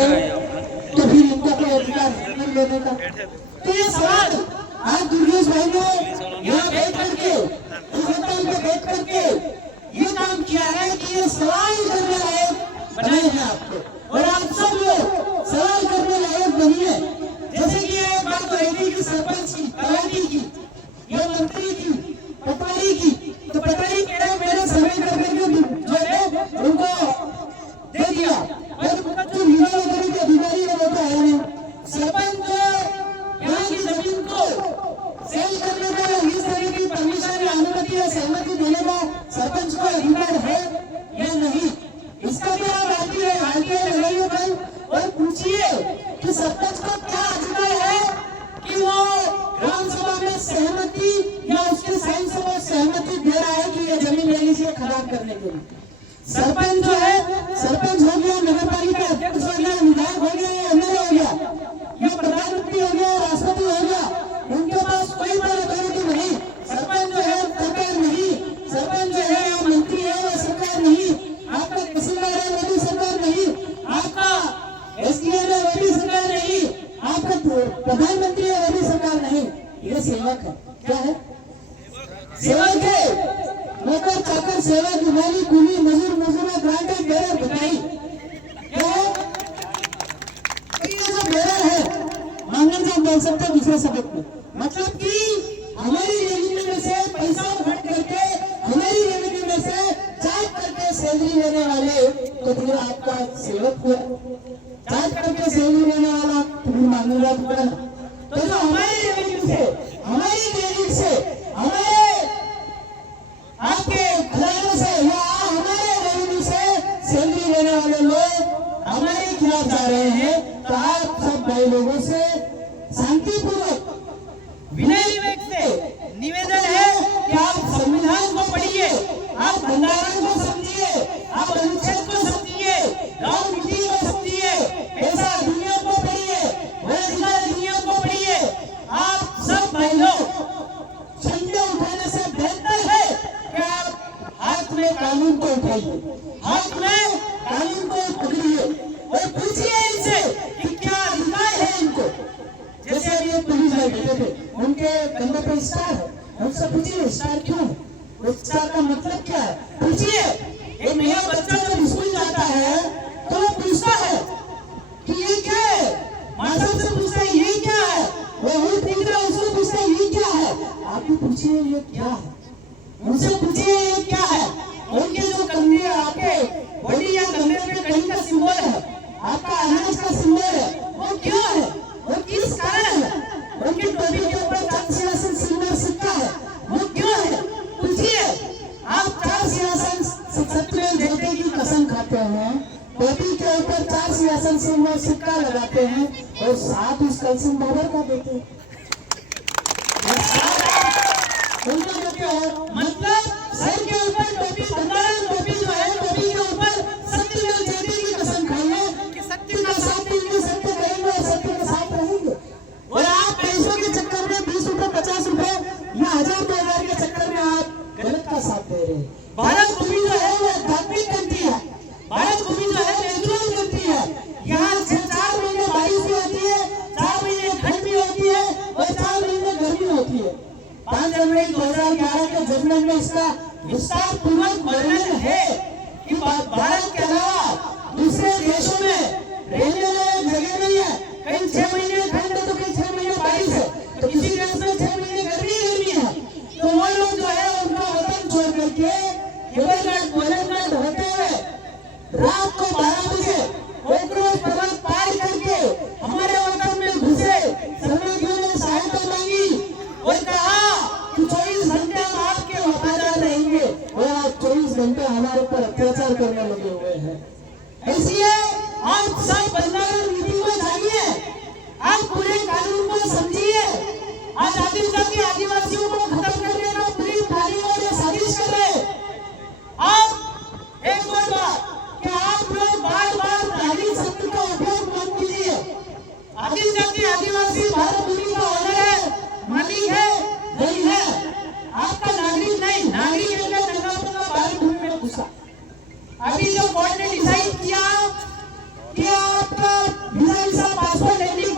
तो फिर इनका कोई अधिकार नहीं लेने का। तो ये सवाल आज दुर्गेश भाई ने यहाँ बैठ करके होटल में बैठ करके ये काम किया है कि ये सवाल करने लायक बनाए हैं आपको, और आप सब लोग सवाल करने लायक बनिए। जैसे कि ये बात रही थी सरपंच की, तलाटी की, या मंत्री की, पटवारी की, तो पटवारी कह रहे मेरे सर्वे करने के जो है उनको दे दिया, और जो विभाग के अधिकारी है वो तो है नहीं। सरपंच यहाँ की जमीन को सेल करने का इस तरह की परमिशन या अनुमति या सहमति देने का सरपंच को अधिकार है या नहीं, इसका भी आप आरटीआई लगाइए कल और पूछिए कि सरपंच को क्या अधिकार है कि वो ग्राम सभा में सहमति या उसके साइन से वो सहमति दे रहा है कि ये जमीन ले लीजिए खराब करने के लिए। सरपंच जो है, सरपंच हो गया, नगर पालिका अध्यक्ष हो गया, विधायक हो गया, एमएलए हो गया, या प्रधानमंत्री हो गया, राष्ट्रपति हो गया, उनके पास कोई अथॉरिटी नहीं। सरपंच जो है सरकार नहीं, सरपंच जो है या मंत्री है वो सरकार नहीं, आपका तहसीलदार है वो भी सरकार नहीं, आपका एसडीएम है वो भी सरकार नहीं, आपका प्रधानमंत्री है वो भी सरकार नहीं। ये सेवक है। क्या है? सेवक है। नौकर चाकर सेवा दिवाली कूली मजूर मजूरा ग्रांटेड बेरर बताई क्या है? जो बेरर है मांगन से बोल सकते हैं दूसरे शब्द में, मतलब कि हमारी रेवेन्यू में से पैसा उठ करके हमारी रेवेन्यू में से चार्ज करके सैलरी लेने वाले तो फिर आपका सेवक हुआ, चार्ज करके सैलरी लेने वाला तो फिर मांगेगा टुकड़ा। तो जो हमारी रेवेन्यू से, हमारी क्रेडिट से, हमारे आपके खजाने से या हमारे रेवेन्यू से सैलरी लेने वाले लोग हमारे खिलाफ जा रहे हैं, तो आप सब भाई लोगों से शांतिपूर्वक विनय विवेक से निवेदन है कि आप संविधान को पढ़िए, आप बंधारण को समझिए, आप अनुच्छेद को समझिए, गांव नीति को समझिए, ऐसा अधिनियम को पढ़िए, वैसा अधिनियम को पढ़िए। आप सब भाई लोग झंडे उठाने से बेहतर है कि आप हाथ में कानून को उठाइए, हाथ में कानून को पकड़िए और पूछिए इनसे कि क्या अधिकार है इनको। जैसे अभी एक पुलिस भाई बैठे थे, उनके कंधे पर स्टार है, उनसे पूछिए स्टार क्यों है, स्टार का मतलब क्या है, पूछिए। एक नया बच्चा जब स्कूल जाता है तो वो पूछता है कि ये क्या है, मास्टर से पूछता है ये क्या है, वो ठीक है उसको पूछता है ये क्या है। आप भी पूछिए ये क्या है, उनसे पूछिए ये क्या है। उनके जो कंधे आपके बॉडी या कंधे पे कहीं का सिंबल है, आपका अनाज का सिंबल है, वो क्यों है, वो किस कारण है। उनकी टोपी के ऊपर 4 सिंहासन सिल्वर सिक्का है, वो क्यों है, पूछिए। आप 4 सिंहासन सत्यमेव जयते की कसम खाते हैं, टोपी के ऊपर 4 सिंहासन सिल्वर सिक्का लगाते हैं और साथ उस कलसिंह बाबर का देते हैं, उनको देते हैं। मतलब सर के ऊपर टोपी, बंधारण टोपी जो है, टोपी के ऊपर सत्यमेव जयते की कसम खाइए कि सत्य का साथ देंगे, सत्य करेंगे और सत्य के साथ रहेंगे। और आप पैसों के चक्कर में 20 रुपए 50 रुपए या 1000 2000 के चक्कर में आप गलत का साथ दे रहे हैं। भारत भूमि जो है वो आध्यात्मिक कंट्री है, भारत भूमि जो है नेचुरल कंट्री है। यहाँ 4 महीने बारिश भी होती है, 4 महीने ठंड भी होती है और 4 महीने गर्मी होती है। 5 जनवरी 2011 के जनगणना में इसका विस्तार पूर्वक वर्णन है कि भारत के अलावा दूसरे देशों में रहने लायक जगह नहीं है। कहीं 6 महीने ठंड है तो कहीं 6 महीने बारिश है, तो किसी देश में 6 महीने गर्मी है। तो वो लोग जो है उनका वतन छोड़ करके केवल होते हुए रात को 12 बजे कोकरोच पर्वत पार करके हमारे वतन में घुसे, शरणार्थियों ने सहायता मांगी और कहा कि 24 घंटे हम आपके वफादार रहेंगे, और आज 24 घंटे हमारे ऊपर अत्याचार करने लगे हुए हैं। इसलिए आप सब पर नहीं